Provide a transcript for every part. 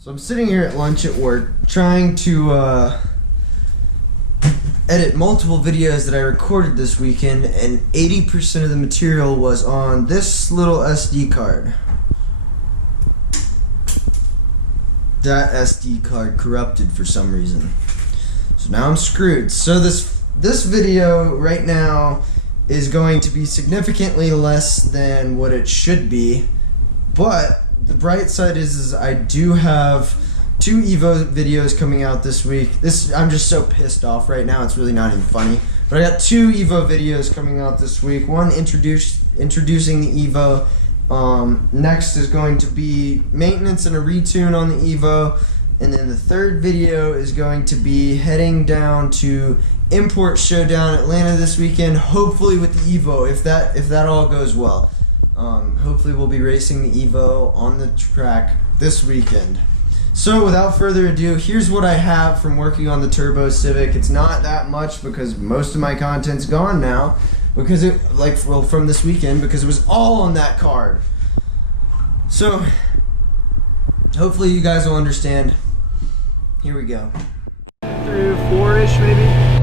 So I'm sitting here at lunch at work trying to edit multiple videos that I recorded this weekend, and 80% of the material was on this little SD card. That SD card corrupted for some reason. So now I'm screwed. So this video right now is going to be significantly less than what it should be, but the bright side is I do have 2 Evo videos coming out this week. I'm just so pissed off right now, it's really not even funny. But I got 2 Evo videos coming out this week. One introducing the Evo. Next is going to be maintenance and a retune on the Evo. And then the third video is going to be heading down to Import Showdown Atlanta this weekend, hopefully with the Evo, if that all goes well. Hopefully we'll be racing the Evo on the track this weekend. So without further ado, here's what I have from working on the Turbo Civic. It's not that much because most of my content's gone now, because from this weekend, because it was all on that card. So hopefully you guys will understand. Here we go. Through 4-ish maybe.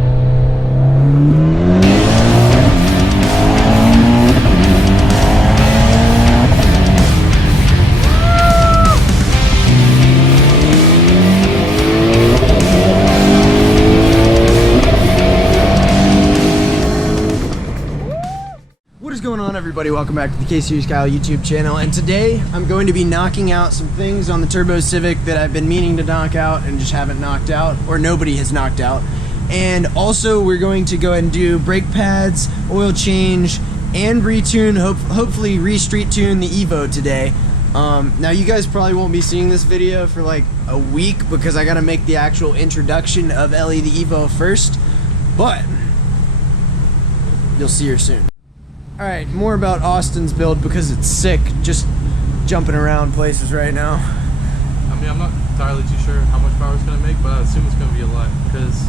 Everybody, welcome back to the K-Series Kyle YouTube channel, and today I'm going to be knocking out some things on the Turbo Civic that I've been meaning to knock out and just haven't knocked out, or nobody has knocked out. And also we're going to go ahead and do brake pads, oil change, and retune, hopefully re-street tune the Evo today. Now you guys probably won't be seeing this video for like a week because I gotta make the actual introduction of Ellie the Evo first, but you'll see her soon. Alright, more about Austin's build because it's sick just jumping around places right now. I mean, I'm not entirely too sure how much power it's going to make, but I assume it's going to be a lot, because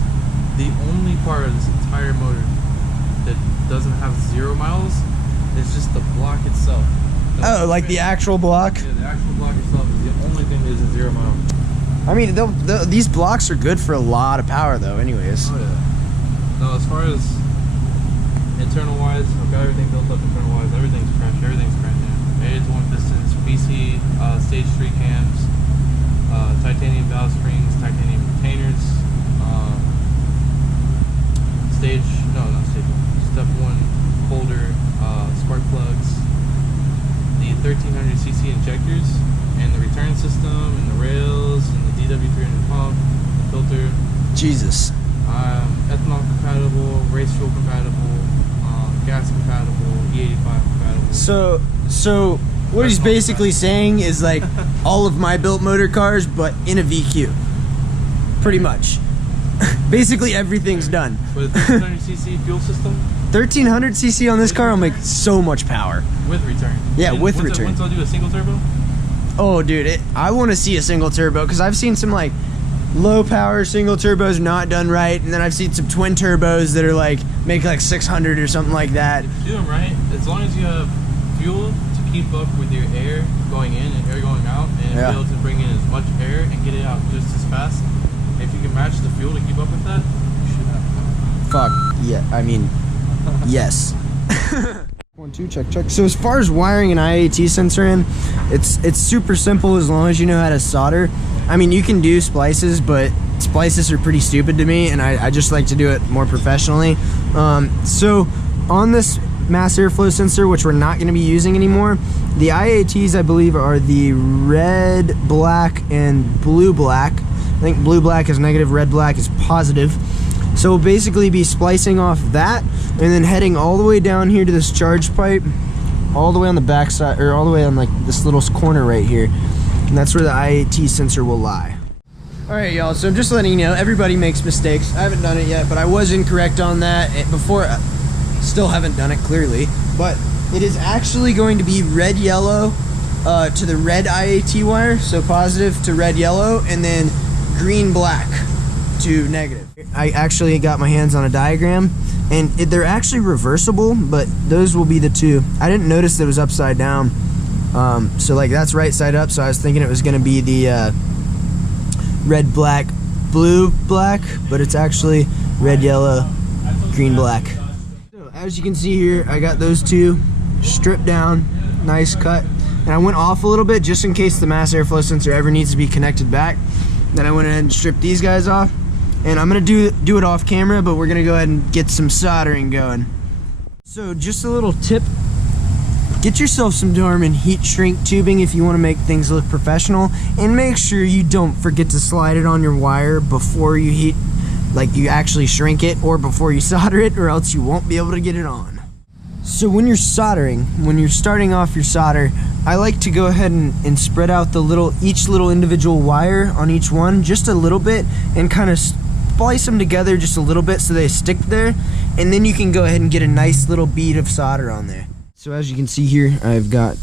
the only part of this entire motor that doesn't have 0 miles is just the block itself. Oh, like the actual block? Yeah, the actual block itself is the only thing that isn't 0 miles. I mean, these blocks are good for a lot of power though anyways. Oh yeah. No, as far as internal wise, I've got everything built up internal wise. Everything's fresh. Everything's brand new. 8-to-1 pistons, PC, stage 3 cams, titanium valve springs, titanium retainers, step 1 holder, spark plugs, the 1300cc injectors, and the return system, and the rails, and the DW300 pump, the filter. Jesus. Ethanol compatible, race fuel compatible, gas compatible, E85 compatible. So what he's basically saying is like all of my built motor cars, but in a VQ. Pretty much. Basically everything's done. With a 1300cc fuel system? 1300cc on this car will make so much power. With return. Yeah, with return. Once I'll do a single turbo? Oh, dude, I want to see a single turbo because I've seen some like low power single turbos not done right, and then I've seen some twin turbos that are like make like 600 or something like that. If you do them right, as long as you have fuel to keep up with your air going in and air going out, and be able to bring in as much air and get it out just as fast, if you can match the fuel to keep up with that, you should have power. Fuck yeah, I mean, yes. 1, 2, check. So as far as wiring an IAT sensor in, it's super simple as long as you know how to solder. I mean, you can do splices, but splices are pretty stupid to me, and I just like to do it more professionally. So on this mass airflow sensor, which we're not going to be using anymore, the IATs I believe are the red, black, and blue black. I think blue black is negative, red black is positive. So we'll basically be splicing off that and then heading all the way down here to this charge pipe, all the way on the back side, or all the way on like this little corner right here. And that's where the IAT sensor will lie. Alright y'all, so I'm just letting you know, everybody makes mistakes. I haven't done it yet, but I was incorrect on that before. Still haven't done it, clearly. But it is actually going to be red-yellow to the red IAT wire, so positive to red-yellow, and then green-black to negative. I actually got my hands on a diagram, and they're actually reversible, but those will be the two. I didn't notice that it was upside down. So like that's right side up, so I was thinking it was going to be the red, black, blue, black, but it's actually red, yellow, green, black. So as you can see here, I got those two stripped down, nice cut. And I went off a little bit just in case the mass airflow sensor ever needs to be connected back. Then I went ahead and stripped these guys off. And I'm gonna do it off camera, but we're gonna go ahead and get some soldering going. So just a little tip, get yourself some Dorman heat shrink tubing if you wanna make things look professional, and make sure you don't forget to slide it on your wire before you heat, like you actually shrink it, or before you solder it, or else you won't be able to get it on. So when you're soldering, when you're starting off your solder, I like to go ahead and spread out each little individual wire on each one just a little bit, and kind of splice them together just a little bit so they stick there, and then you can go ahead and get a nice little bead of solder on there. So as you can see here, I've got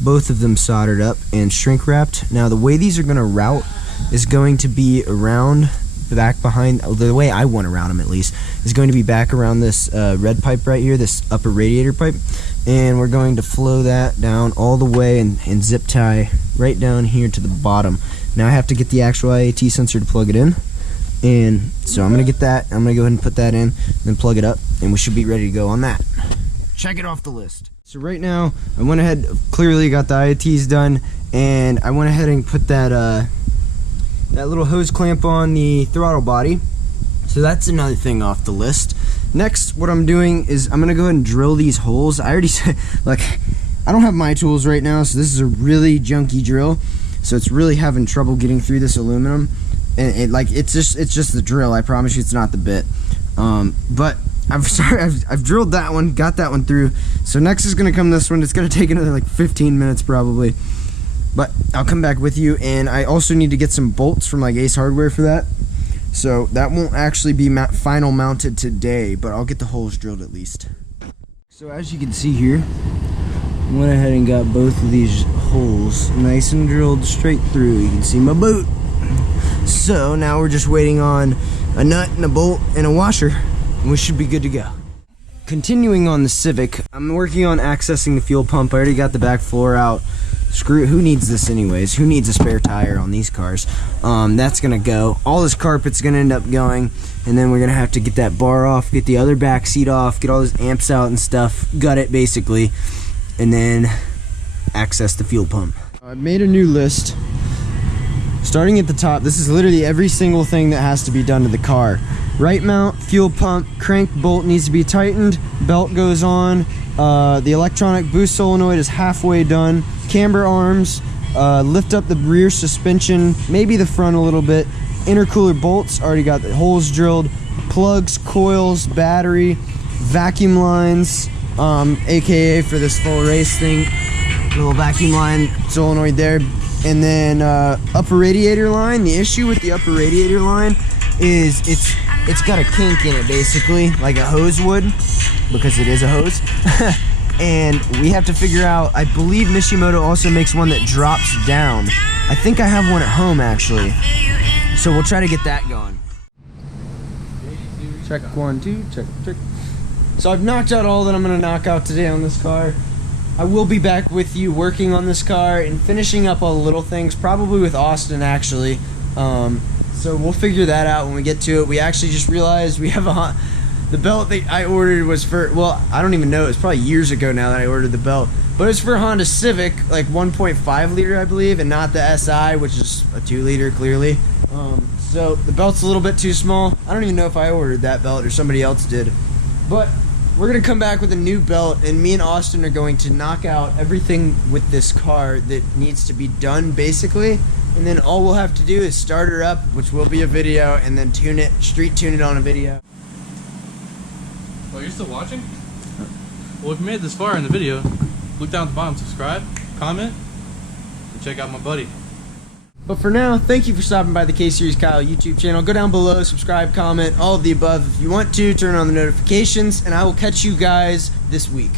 both of them soldered up and shrink wrapped. Now the way these are going to route is going to be around back behind, the way I want to route them at least, is going to be back around this red pipe right here, this upper radiator pipe, and we're going to flow that down all the way and zip tie right down here to the bottom. Now I have to get the actual IAT sensor to plug it in, and so I'm going to get that, I'm going to go ahead and put that in, then plug it up, and we should be ready to go on that. Check it off the list. So right now, I went ahead, clearly got the IATs done, and I went ahead and put that little hose clamp on the throttle body. So that's another thing off the list. Next, what I'm doing is I'm gonna go ahead and drill these holes. I already said, like, I don't have my tools right now, so this is a really junky drill. So it's really having trouble getting through this aluminum. And it's just the drill. I promise you it's not the bit. But I've drilled that one, got that one through. So next is gonna come this one. It's gonna take another like 15 minutes probably. But I'll come back with you, and I also need to get some bolts from like Ace Hardware for that. So that won't actually be final mounted today, but I'll get the holes drilled at least. So as you can see here, I went ahead and got both of these holes nice and drilled straight through. You can see my boot. So now we're just waiting on a nut and a bolt and a washer, and we should be good to go. Continuing on the Civic, I'm working on accessing the fuel pump. I already got the back floor out. Screw it, who needs this anyways? Who needs a spare tire on these cars? That's gonna go. All this carpet's gonna end up going, and then we're gonna have to get that bar off, get the other back seat off, get all those amps out and stuff, gut it basically, and then access the fuel pump. I've made a new list. Starting at the top, this is literally every single thing that has to be done to the car. Right mount, fuel pump, crank bolt needs to be tightened, belt goes on, the electronic boost solenoid is halfway done, camber arms, lift up the rear suspension, maybe the front a little bit, intercooler bolts, already got the holes drilled, plugs, coils, battery, vacuum lines, aka for this full race thing, little vacuum line solenoid there, and then upper radiator line. The issue with the upper radiator line is it's got a kink in it basically, like a hose would, because it is a hose. And we have to figure out, I believe Mishimoto also makes one that drops down. I think I have one at home actually. So we'll try to get that going. Check 1, 2, check. So I've knocked out all that I'm gonna knock out today on this car. I will be back with you working on this car and finishing up all the little things, probably with Austin actually. So we'll figure that out when we get to it. We actually just realized we have the belt that I ordered was for, well, I don't even know, it's probably years ago now that I ordered the belt, but it's for a Honda Civic, like 1.5 liter I believe, and not the SI, which is a 2 liter clearly. So the belt's a little bit too small. I don't even know if I ordered that belt or somebody else did, but we're gonna come back with a new belt, and me and Austin are going to knock out everything with this car that needs to be done basically, and then all we'll have to do is start her up, which will be a video, and then tune it, street tune it on a video. Oh, you're still watching? Well, if you made it this far in the video, look down at the bottom, subscribe, comment, and check out my buddy. But for now, thank you for stopping by the K-Series Kyle YouTube channel. Go down below, subscribe, comment, all of the above. If you want to, turn on the notifications, and I will catch you guys this week.